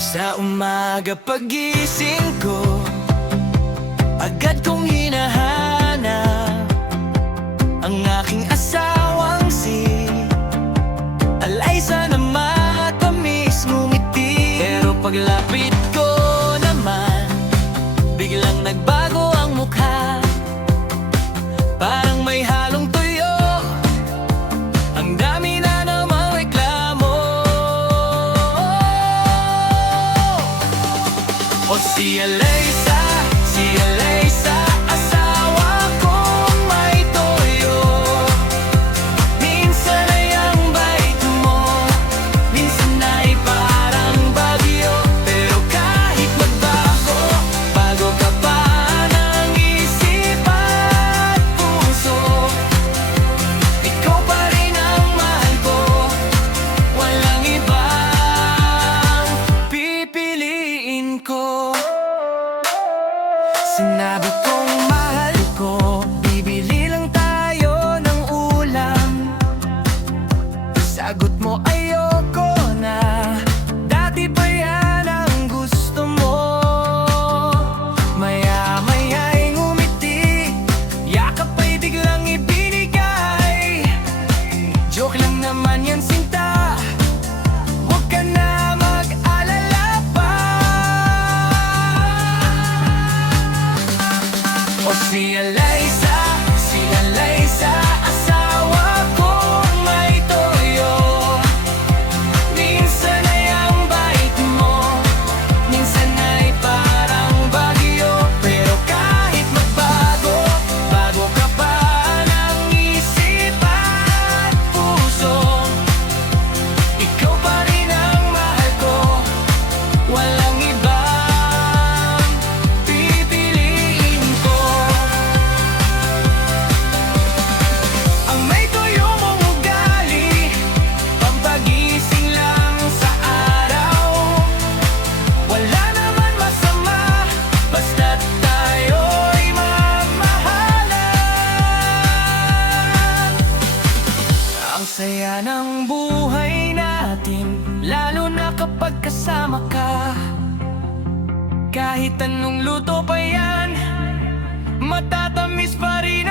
Sa umaga pagising ko, agad kong hinahanap ang aking asawang si Alaysa na matamis ngumiti. Pero paglapit ko naman, biglang nagbago ang mukha. Parang may halong tuyo, ang dami na namang reklamo. O si Alaysa, asawa kong may toyo. Minsan ay ang bait mo, minsan ay parang bagyo. Pero kahit magbago, bago ka pa ng isip at puso, ikaw pa rin ang mahal ko, walang ibang pipiliin ko. Sinabi kong mahal ko, bibili lang tayo ng ulam. Sagot mo ayoko na, dati pa yan ang gusto mo. Maya-maya'y ngumiti, yakap ay biglang ibinigay. Joke lang naman yan, sinta, huwag ka na mag-alala pa. O si Alaysa, asawa kong may toyo. Minsan ay ang bait mo, minsan ay parang bagyo. Pero kahit magbago, bago ka pa ng isip at puso, ikaw pa rin ang mahal ko, walang ibang pipiliin ko. Ang may toyo mong ugali, pampagising lang sa araw. Wala naman masama, basta't tayo'y magmahalan. Ang saya ng buhay natin, lalo na kapag kasama ka. Kahit anong luto pa yan, matatamis pa rin